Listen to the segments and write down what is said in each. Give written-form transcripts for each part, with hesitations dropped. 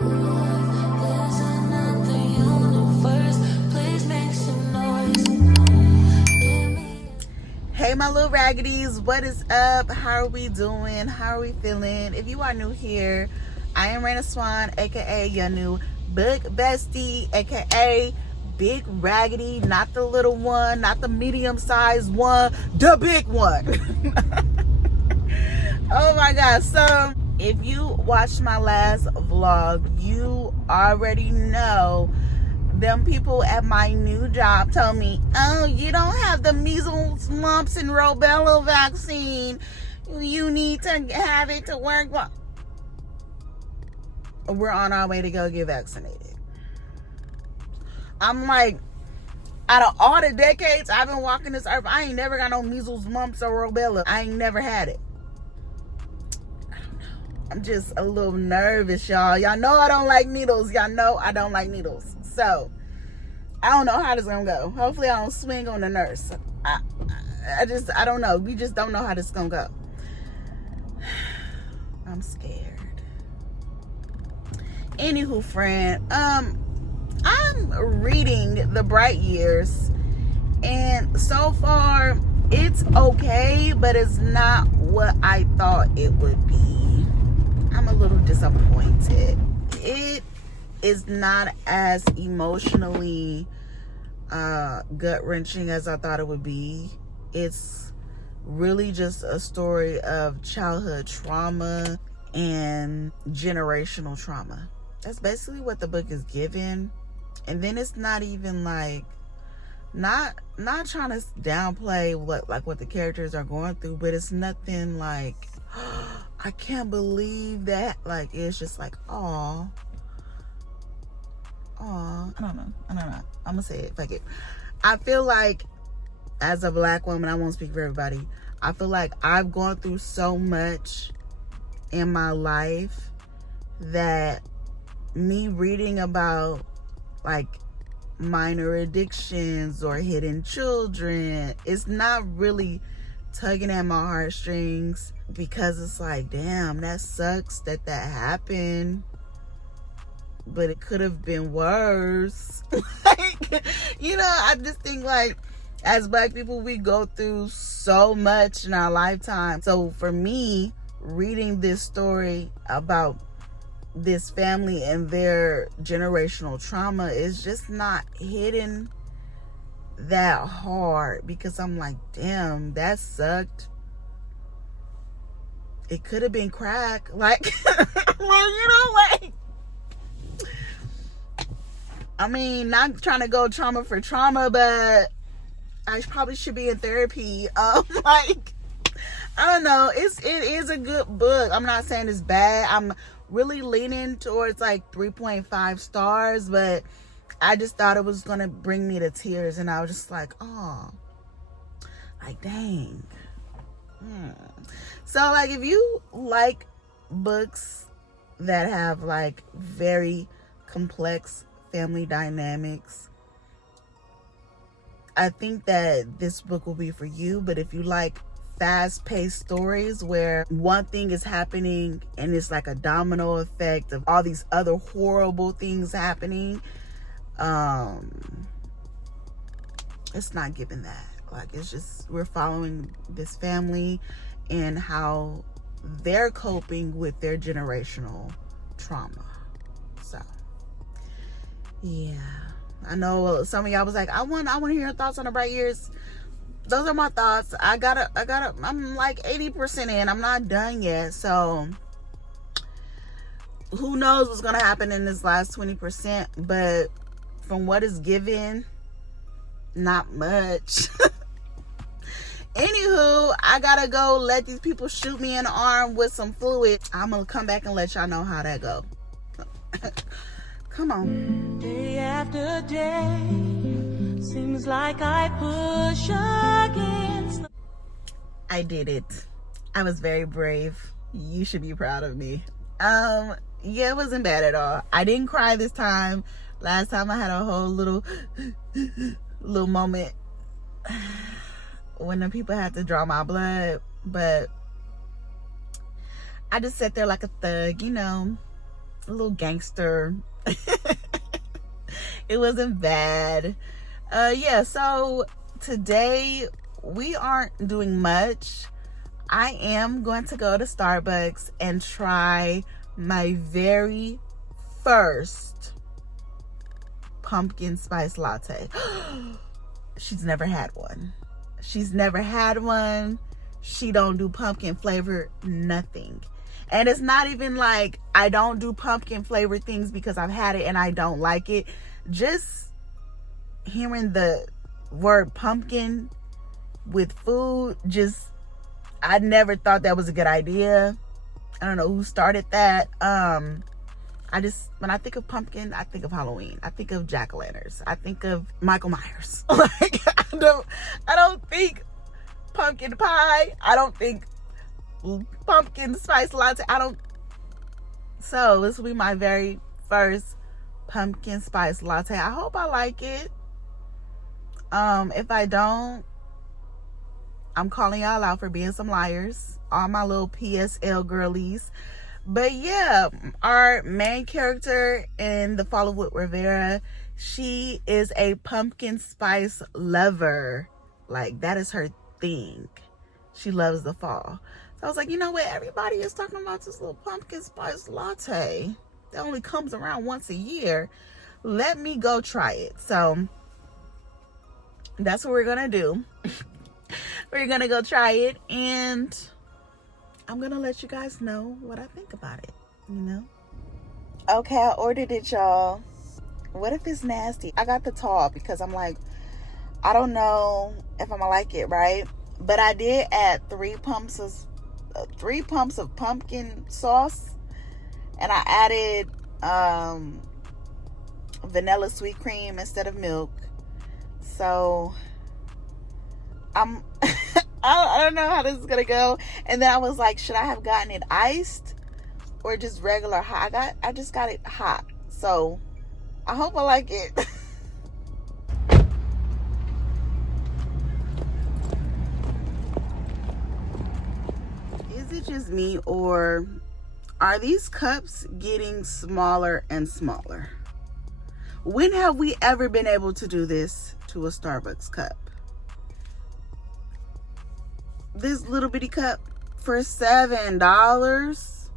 There's another universe. Please make some noise. Hey my little raggedies, what is up? How are we doing? How are we feeling? If you are new here, I am Raina Swan, aka your new book bestie, aka Big Raggedy, not the little one, not the medium-sized one, the big one. Oh my god. So if you watched my last vlog, you already know them people at my new job told me, oh, you don't have the measles, mumps, and rubella vaccine. You need to have it to work. We're on our way to go get vaccinated. I'm like, out of all the decades I've been walking this earth, I ain't never got no measles, mumps, or rubella. I ain't never had it. I don't know. I'm just a little nervous, y'all. Y'all know I don't like needles. Y'all know I don't like needles. So, I don't know how this is gonna go. Hopefully I don't swing on the nurse. I don't know. We just don't know how this is gonna go. I'm scared. Anywho, friend, I'm reading The Bright Years, and so far it's okay, but it's not what I thought it would be. I'm a little disappointed. It is not as emotionally gut-wrenching as I thought it would be. It's really just a story of childhood trauma and generational trauma. That's basically what the book is given. And then it's not even like, not trying to downplay what the characters are going through, but it's nothing like, oh, I can't believe that. Like, it's just like, aw. I don't know. I'm gonna say it. Fuck it. I feel like, as a black woman, I won't speak for everybody, I feel like I've gone through so much in my life that me reading about like minor addictions or hidden children, it's not really tugging at my heartstrings, because it's like, damn, that sucks that happened, but it could have been worse. Like, you know, I just think, like, as black people, we go through so much in our lifetime. So for me, reading this story about this family and their generational trauma is just not hitting that hard, because I'm like, damn, that sucked. It could have been crack. Like, like, I mean, not trying to go trauma for trauma, but I probably should be in therapy. Like, I don't know. It is a good book. I'm not saying it's bad. I'm really leaning towards like 3.5 stars, but I just thought it was gonna bring me to tears, and I was just like, oh, like, dang. So, like, if you like books that have like very complex family dynamics, I think that this book will be for you. But if you like fast-paced stories where one thing is happening and it's like a domino effect of all these other horrible things happening, it's not giving that. Like, it's just, we're following this family and how they're coping with their generational trauma. So yeah, I know some of y'all was like, I want to hear your thoughts on The Bright Years. Those are my thoughts. I'm like 80% in. I'm not done yet. So who knows what's going to happen in this last 20%. But from what is given, not much. Anywho, I gotta go let these people shoot me in the arm with some fluid. I'm going to come back and let y'all know how that go. Come on. Day after day, seems like I push against. I did it. I was very brave. You should be proud of me. Yeah, it wasn't bad at all. I didn't cry this time. Last time I had a whole little moment when the people had to draw my blood, but I just sat there like a thug, you know. a little gangster. It wasn't bad. Yeah, so today we aren't doing much. I am going to go to Starbucks and try my very first pumpkin spice latte. She's never had one. She's never had one. She don't do pumpkin flavor, nothing. And it's not even like I don't do pumpkin flavor things because I've had it and I don't like it. Just hearing the word pumpkin with food, just, I never thought that was a good idea. I don't know who started that. When I think of pumpkin, I think of Halloween. I think of jack-o'-lanterns. I think of Michael Myers. Like, I don't think pumpkin pie. I don't think pumpkin spice latte. So this will be my very first pumpkin spice latte. I hope I like it. If I don't, I'm calling y'all out for being some liars. All my little PSL girlies. But yeah, our main character in The Fall of Wood Rivera, she is a pumpkin spice lover. Like, that is her thing. She loves the fall. So I was like, you know what? Everybody is talking about this little pumpkin spice latte that only comes around once a year. Let me go try it. So that's what we're gonna do. We're gonna go try it, and I'm gonna let you guys know what I think about it, you know? Okay, I ordered it, y'all. What if it's nasty? I got the tall because I'm like, I don't know if I'm gonna like it, right? But I did add 3 pumps of pumpkin sauce, and I added vanilla sweet cream instead of milk. So I don't know how this is gonna go. And then I was like, should I have gotten it iced or just regular hot? I just got it hot. So I hope I like it. Is it just me, or are these cups getting smaller and smaller? When have we ever been able to do this to a Starbucks cup? This little bitty cup for $7,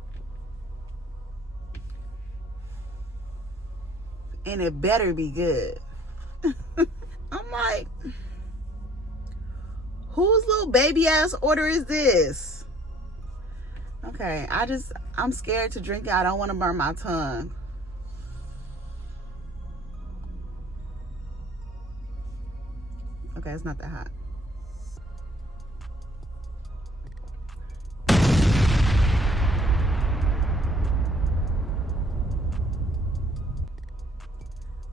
and it better be good. I'm like, whose little baby ass order is this? Okay, I'm scared to drink it. I don't want to burn my tongue. Okay, it's not that hot.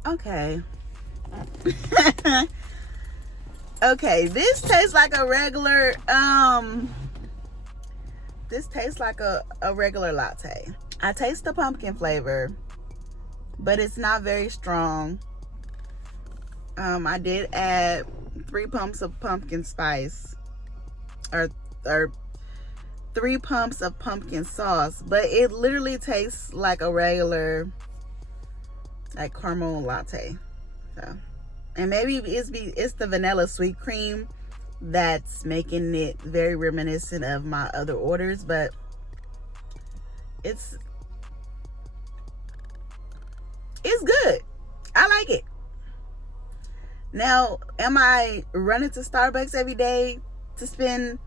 Okay. Okay, this tastes like a regular regular latte. I taste the pumpkin flavor, but it's not very strong. I did add 3 pumps of pumpkin spice, or 3 pumps of pumpkin sauce, but it literally tastes like a regular, like, caramel latte. So, and maybe it's the vanilla sweet cream that's making it very reminiscent of my other orders, but it's good. I like it. Now, am I running to Starbucks every day to spend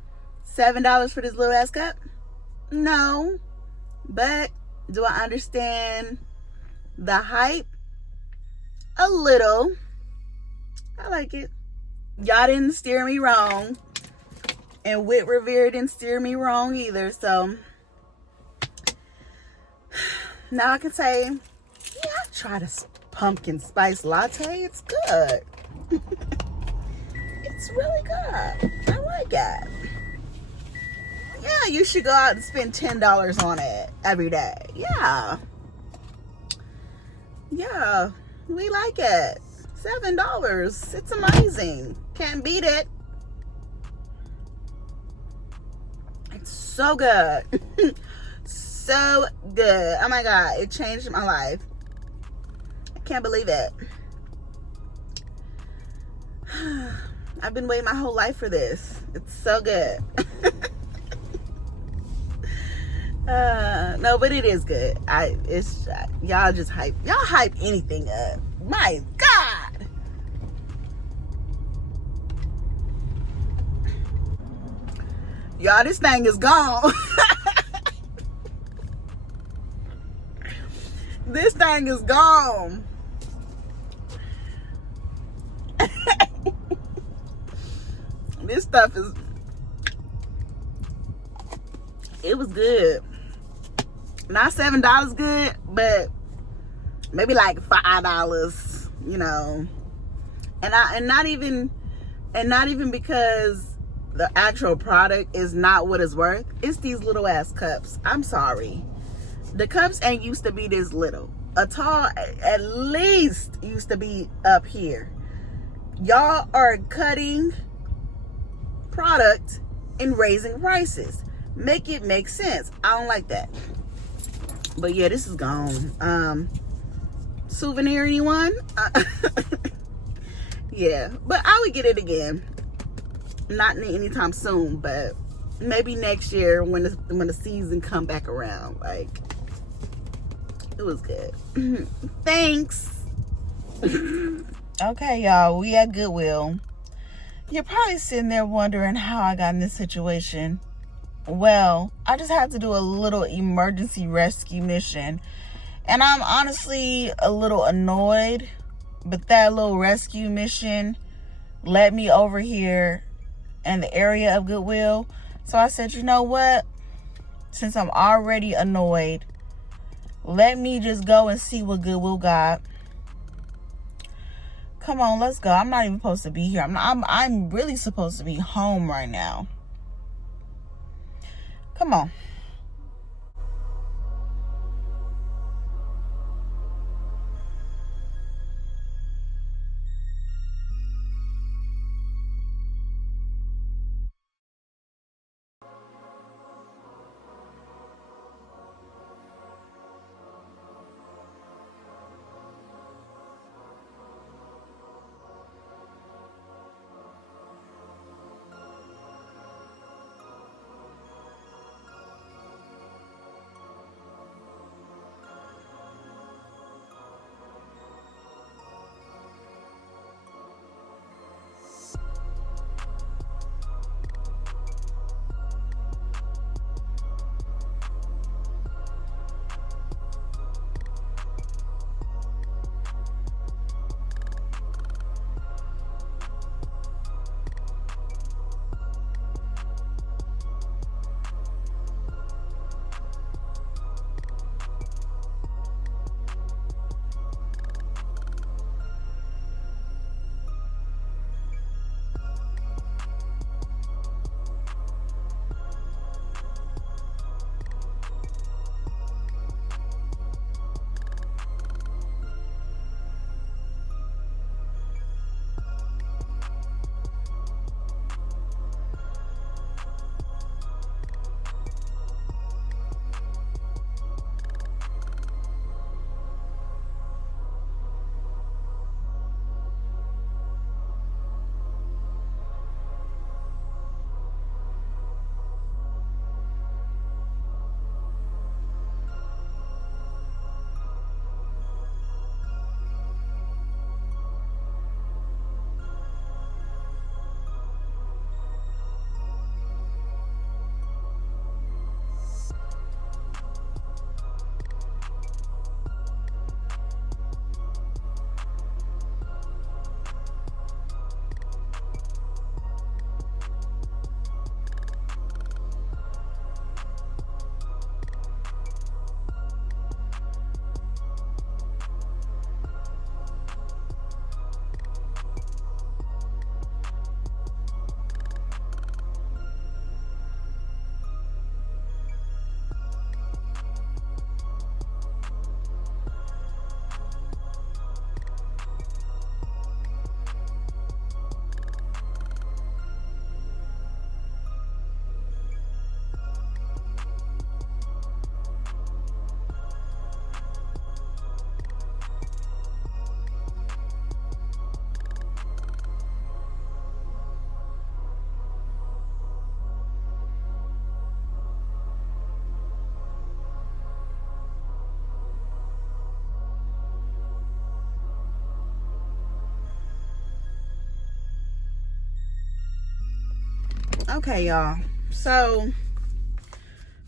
$7 for this little ass cup? No. But do I understand the hype? A little. I like it. Y'all didn't steer me wrong. And Whit Revere didn't steer me wrong either. So now I can say, yeah, I tried a pumpkin spice latte. It's good. It's really good. I like it. Yeah, you should go out and spend $10 on it every day. Yeah. Yeah, we like it. $7. It's amazing. Can't beat it. It's so good. so good. Oh my God, it changed my life. I can't believe it. I've been waiting my whole life for this. It's so good. No, but it is good. Y'all just hype. Y'all hype anything up. My God. Y'all, this thing is gone. This thing is gone. This stuff is, it was good. Not $7 good, but maybe like $5, you know. And not even because the actual product is not what it's worth. It's these little ass cups. I'm sorry. The cups ain't used to be this little. A tall at least used to be up here. Y'all are cutting product and raising prices. Make it make sense. I don't like that. But yeah, this is gone. Souvenir, anyone? Yeah, but I would get it again. Not anytime soon, but maybe next year when the season come back around. Like, it was good. Thanks. Okay, y'all, we at Goodwill. You're probably sitting there wondering how I got in this situation. Well, I just had to do a little emergency rescue mission. And I'm honestly a little annoyed, but that little rescue mission led me over here in the area of Goodwill. So I said, you know what? Since I'm already annoyed, let me just go and see what Goodwill got. Come on, let's go. I'm not even supposed to be here. I'm really supposed to be home right now. Come on. Okay, y'all. So,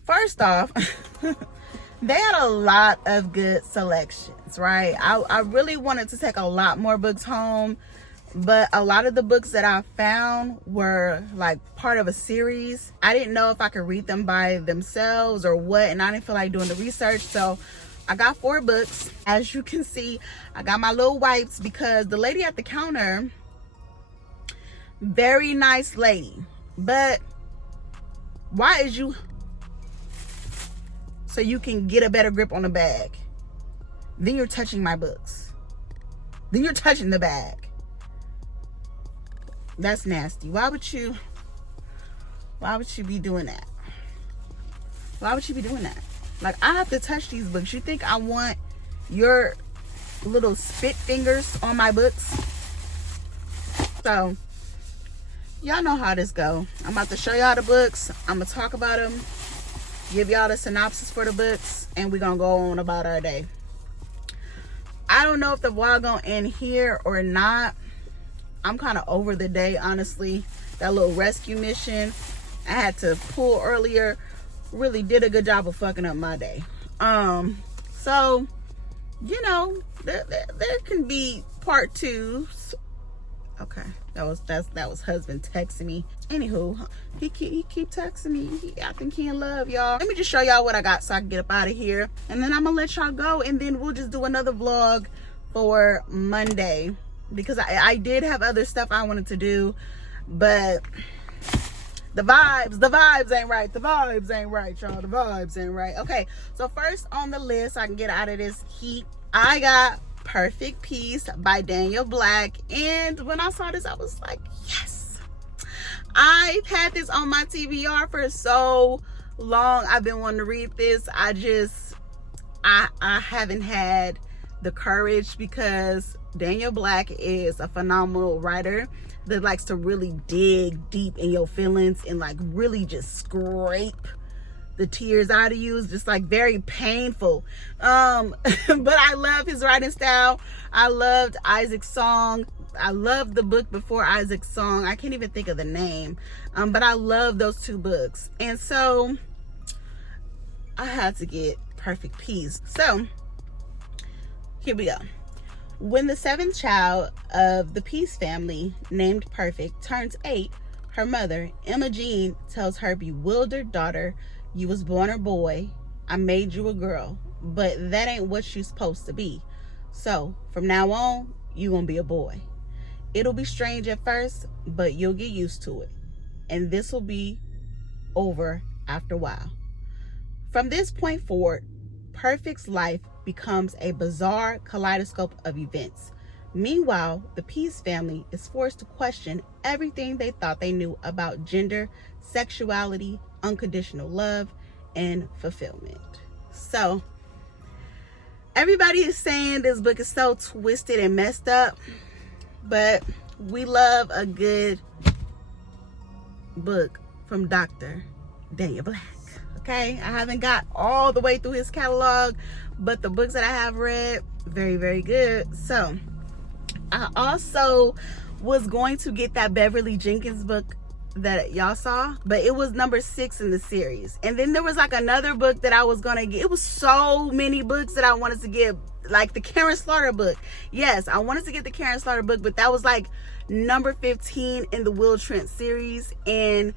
first off, they had a lot of good selections, right? I really wanted to take a lot more books home, but a lot of the books that I found were like part of a series. I didn't know if I could read them by themselves or what, and I didn't feel like doing the research, so I got 4 books. As you can see, I got my little wipes because the lady at the counter, very nice lady, but why is you, so you can get a better grip on the bag, then you're touching my books, then you're touching the bag. That's nasty. Why would you be doing that? Why would you be doing that? Like, I have to touch these books. You think I want your little spit fingers on my books? So y'all know how this go. I'm about to show y'all the books. I'm gonna talk about them, give y'all the synopsis for the books, and we're gonna go on about our day. I don't know if the vlog gonna end here or not. I'm kind of over the day, honestly. That little rescue mission I had to pull earlier really did a good job of fucking up my day. So, you know, there can be part 2s. Okay, that was husband texting me. Anywho, he keep texting me. I think he in love, y'all. Let me just show y'all what I got so I can get up out of here, and then I'm gonna let y'all go, and then we'll just do another vlog for Monday, because I did have other stuff I wanted to do, but the vibes ain't right. The vibes ain't right, y'all. The vibes ain't right. Okay, so first on the list, so I can get out of this heat, I got Perfect Peace by Daniel Black. And when I saw this, I was like, yes. I've had this on my TBR for so long. I've been wanting to read this. I haven't had the courage, because Daniel Black is a phenomenal writer that likes to really dig deep in your feelings and like really just scrape the tears out of you. It's just like very painful. But I love his writing style. I loved Isaac's song. I loved the book before Isaac's song. I can't even think of the name. But I love those 2 books. And so I had to get Perfect Peace. So here we go. When the 7th child of the Peace family, named Perfect, turns 8, her mother, Emma Jean, tells her bewildered daughter, "You was born a boy. I made you a girl, but that ain't what you supposed to be. So from now on, you gonna be a boy. It'll be strange at first, but you'll get used to it. And this will be over after a while." From this point forward, Perfect's life becomes a bizarre kaleidoscope of events. Meanwhile, the Peace family is forced to question everything they thought they knew about gender, sexuality, unconditional love, and fulfillment. So, everybody is saying this book is so twisted and messed up, but we love a good book from Dr. Daniel Black. Okay, I haven't got all the way through his catalog, but the books that I have read, very, very good. So I also was going to get that Beverly Jenkins book that y'all saw, but it was number 6 in the series. And then there was like another book that I was gonna get. It was so many books that I wanted to get, like the Karen Slaughter book. Yes, I wanted to get the Karen Slaughter book, but that was like number 15 in the Will Trent series. And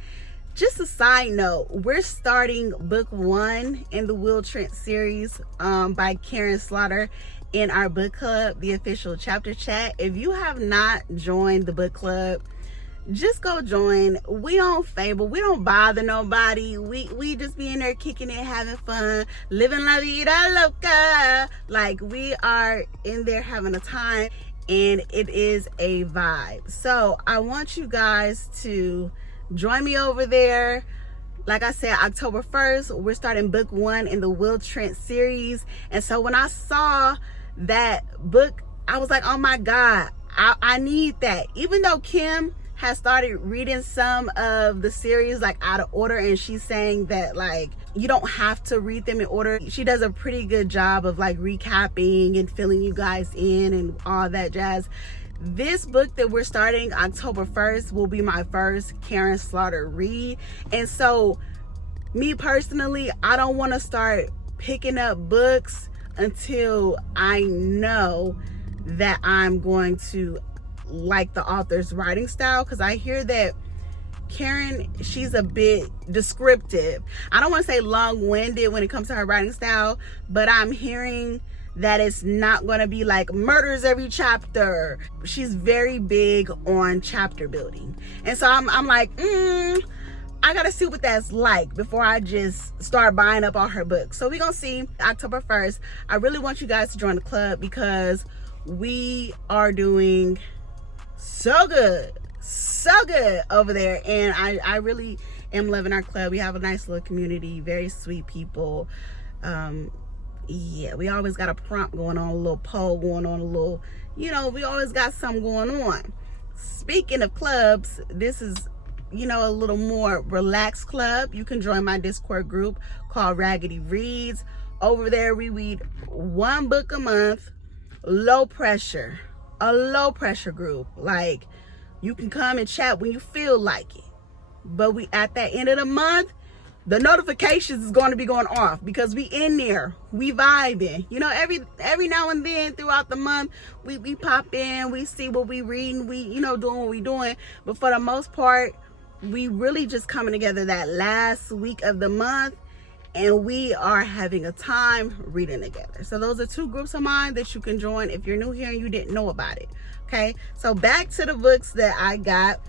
just a side note, we're starting book 1 in the Will Trent series by Karen Slaughter in our book club, the official chapter chat. If you have not joined the book club, just go join. We don't fable, we don't bother nobody. We just be in there kicking it, having fun, living la vida loca. Like, we are in there having a time, and it is a vibe. So I want you guys to join me over there. Like I said, October 1st, we're starting book 1 in the Will Trent series. And so when I saw that book, I was like, oh my God, I need that. Even though Kim has started reading some of the series like out of order, and she's saying that like you don't have to read them in order. She does a pretty good job of like recapping and filling you guys in and all that jazz. This book that we're starting October 1st will be my first Karen Slaughter read. And so, me personally, I don't want to start picking up books until I know that I'm going to like the author's writing style, because I hear that Karen, she's a bit descriptive. I don't want to say long-winded when it comes to her writing style, but I'm hearing that it's not going to be like murders every chapter. She's very big on chapter building. And so I'm like, I gotta see what that's like before I just start buying up all her books. So we're gonna see October 1st. I really want you guys to join the club because we are doing so good over there, and I really am loving our club. We have a nice little community, very sweet people. Yeah, we always got a prompt going on, a little poll going on, a little, we always got something going on. Speaking of clubs, this is, a little more relaxed club. You can join my Discord group called Raggedy Reads. Over there, we read one book a month, low pressure, a low pressure group. Like, you can come and chat when you feel like it. But we at that end of the month, the notifications is going to be going off because we in there, we vibing. Every now and then throughout the month, we pop in, we see what we reading, we doing what we doing. But for the most part, we really just coming together that last week of the month, and we are having a time reading together. So those are two groups of mine that you can join if you're new here and you didn't know about it. Okay, so back to the books that I got.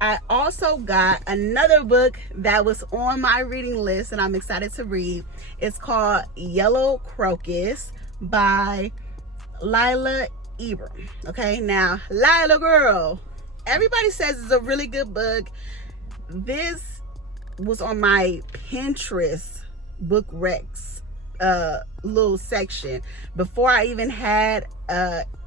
I also got another book that was on my reading list and I'm excited to read. It's called Yellow Crocus by Lila Ibram. Okay, now Lila girl, everybody says it's a really good book. This was on my Pinterest book recs little section before I even had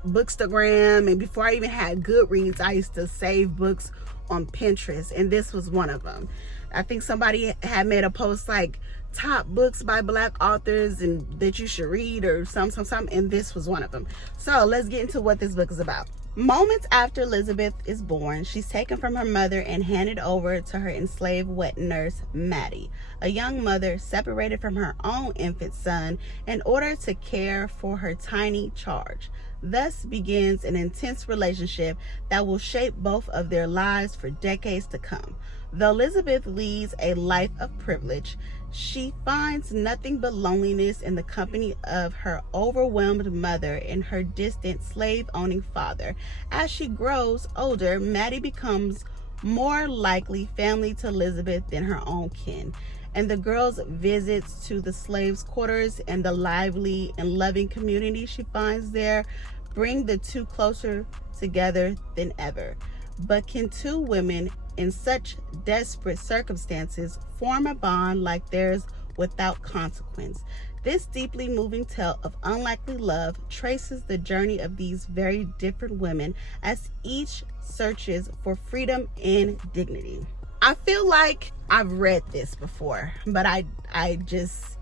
Bookstagram, and before I even had Goodreads. I used to save books on Pinterest, and this was one of them. I think somebody had made a post like top books by Black authors and that you should read or something, and this was one of them. So let's get into what this book is about. Moments after Elizabeth is born, she's taken from her mother and handed over to her enslaved wet nurse, Maddie, a young mother separated from her own infant son in order to care for her tiny charge. Thus begins an intense relationship that will shape both of their lives for decades to come. Though Elizabeth leads a life of privilege, she finds nothing but loneliness in the company of her overwhelmed mother and her distant slave-owning father. As she grows older, Maddie becomes more likely family to Elizabeth than her own kin, and the girl's visits to the slaves' quarters and the lively and loving community she finds there bring the two closer together than ever. But can two women in such desperate circumstances form a bond like theirs without consequence? This deeply moving tale of unlikely love traces the journey of these very different women as each searches for freedom and dignity. I feel like I've read this before, but I just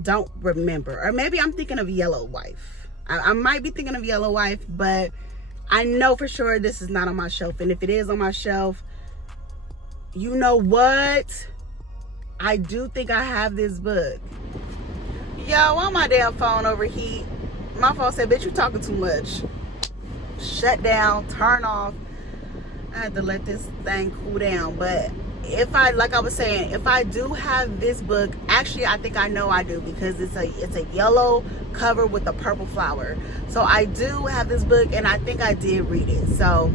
don't remember. Or maybe I'm thinking of Yellow Wife. I might be thinking of Yellow Wife, but I know for sure this is not on my shelf. And if it is on my shelf, you know what? I do think I have this book. Yo, why my damn phone overheat? My phone said, bitch, you talking too much. Shut down, turn off. I had to let this thing cool down. But if like I was saying, if I do have this book, actually I think I know I do, because it's a yellow cover with a purple flower. So I do have this book, and I think I did read it. So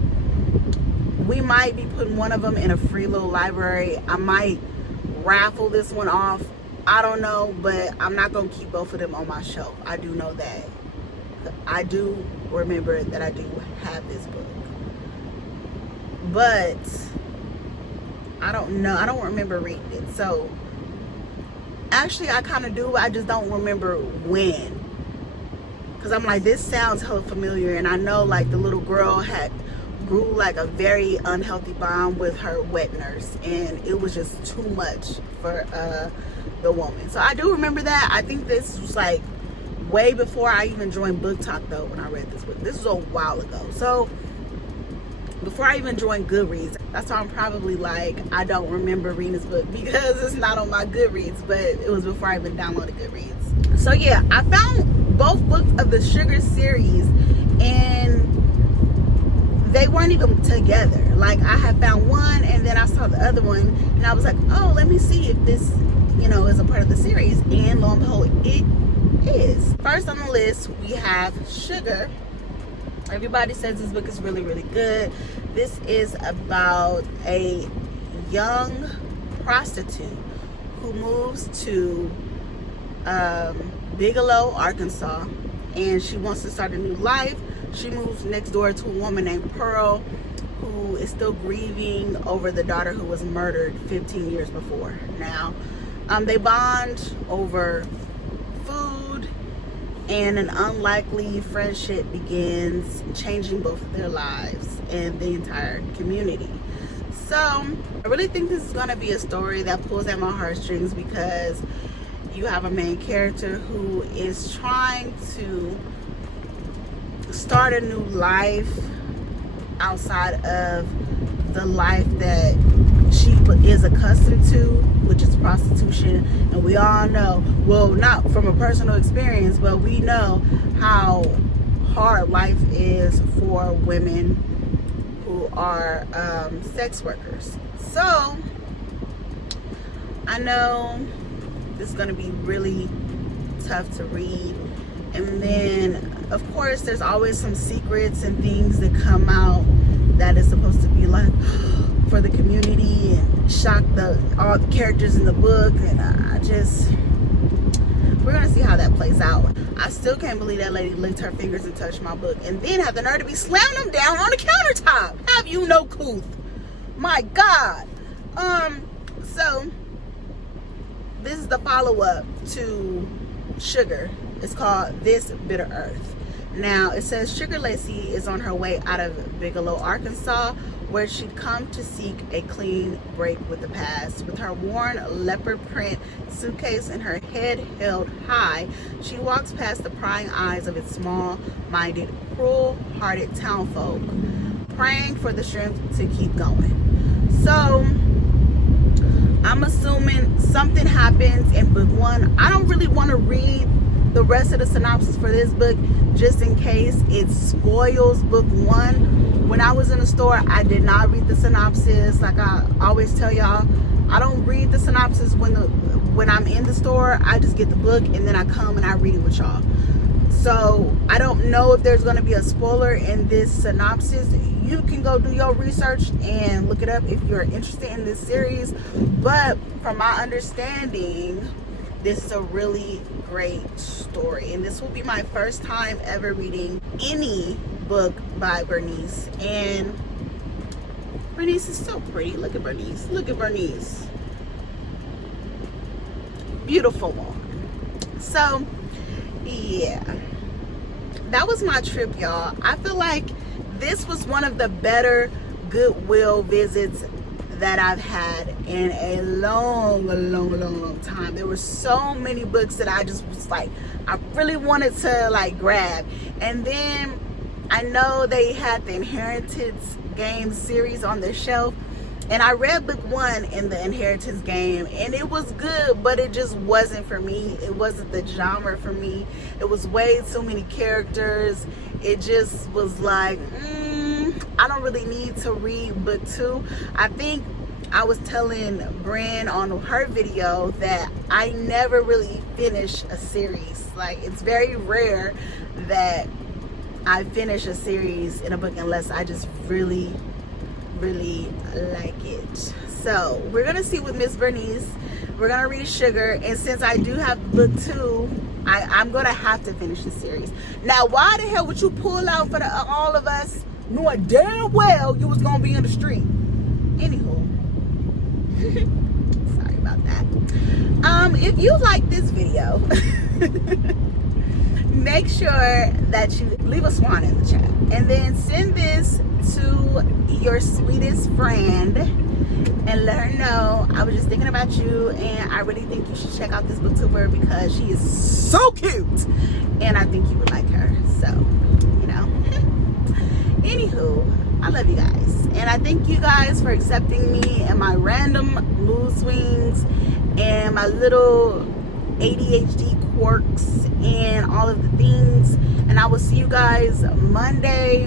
we might be putting one of them in a free little library. I might raffle this one off. I don't know, but I'm not gonna keep both of them on my shelf. I do know that. I do remember that I do have this book, but I don't know. I don't remember reading it. So actually I kind of do. I just don't remember when. Because I'm like, this sounds hella familiar. And I know like the little girl grew like a very unhealthy bond with her wet nurse. And it was just too much for the woman. So I do remember that. I think this was like way before I even joined Booktok though when I read this book. This was a while ago. So before I even joined Goodreads. That's why I'm probably like, I don't remember reading this book because it's not on my Goodreads, but it was before I even downloaded Goodreads. So yeah, I found both books of the Sugar series and they weren't even together. Like, I had found one and then I saw the other one and I was like, oh, let me see if this, you know, is a part of the series. And lo and behold, it is. First on the list, we have Sugar. Everybody says this book is really, really good. This is about a young prostitute who moves to Bigelow, Arkansas, and she wants to start a new life. She moves next door to a woman named Pearl, who is still grieving over the daughter who was murdered 15 years before. Now, they bond over food, and an unlikely friendship begins, changing both of their lives and the entire community. So I really think this is going to be a story that pulls at my heartstrings, because you have a main character who is trying to start a new life outside of the life that she is accustomed to, which is prostitution. And we all know, well, not from a personal experience, but we know how hard life is for women who are sex workers. So I know this is going to be really tough to read. And then of course there's always some secrets and things that come out that is supposed to be like for the community and shock all the characters in the book. And we're gonna see how that plays out. I still can't believe that lady licked her fingers and touched my book and then had the nerve to be slamming them down on the countertop. Have you no couth? My God. So this is the follow-up to Sugar. It's called This Bitter Earth. Now, it says Sugar Lacey is on her way out of Bigelow, Arkansas, where she'd come to seek a clean break with the past. With her worn leopard print suitcase and her head held high, she walks past the prying eyes of its small-minded, cruel-hearted townfolk, praying for the strength to keep going. So I'm assuming something happens in book one. I don't really want to read the rest of the synopsis for this book just in case it spoils book one. When I was in the store, I did not read the synopsis. Like I always tell y'all, I don't read the synopsis when I'm in the store. I just get the book and then I come and I read it with y'all. So I don't know if there's going to be a spoiler in this synopsis. You can go do your research and look it up if you're interested in this series. But from my understanding, this is a really great story. And this will be my first time ever reading any book by Bernice. And Bernice is so pretty. Look at Bernice. Look at Bernice. Beautiful one. So, yeah. That was my trip, y'all. I feel like this was one of the better Goodwill visits that I've had in a long time. There were so many books that I just was like, I really wanted to like grab. And then I know they had the Inheritance Game series on their shelf, and I read book one in the Inheritance Game, and it was good, but it just wasn't for me. It wasn't the genre for me. It was way too many characters. It just was like, I don't really need to read book two. I think I was telling Bren on her video that I never really finish a series. Like, it's very rare that I finish a series in a book unless I just really like it. So we're gonna see with Miss Bernice. We're gonna read Sugar, and since I do have book two, I'm gonna have to finish the series. Now, why the hell would you pull out for all of us knowing damn well you was gonna be in the street? Anywho, sorry about that. If you like this video, make sure that you leave a swan in the chat, and then send this to your sweetest friend and let her know I was just thinking about you, and I really think you should check out this booktuber because she is so cute and I think you would like her. So, you know. Anywho, I love you guys. And I thank you guys for accepting me and my random mood swings and my little ADHD quirks and all of the things. And I will see you guys Monday.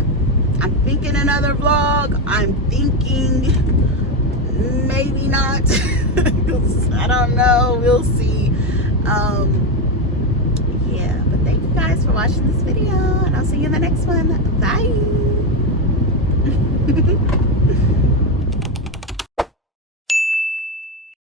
I'm thinking another vlog. I'm thinking maybe not. I don't know. We'll see. Yeah, but thank you guys for watching this video, and I'll see you in the next one. Bye.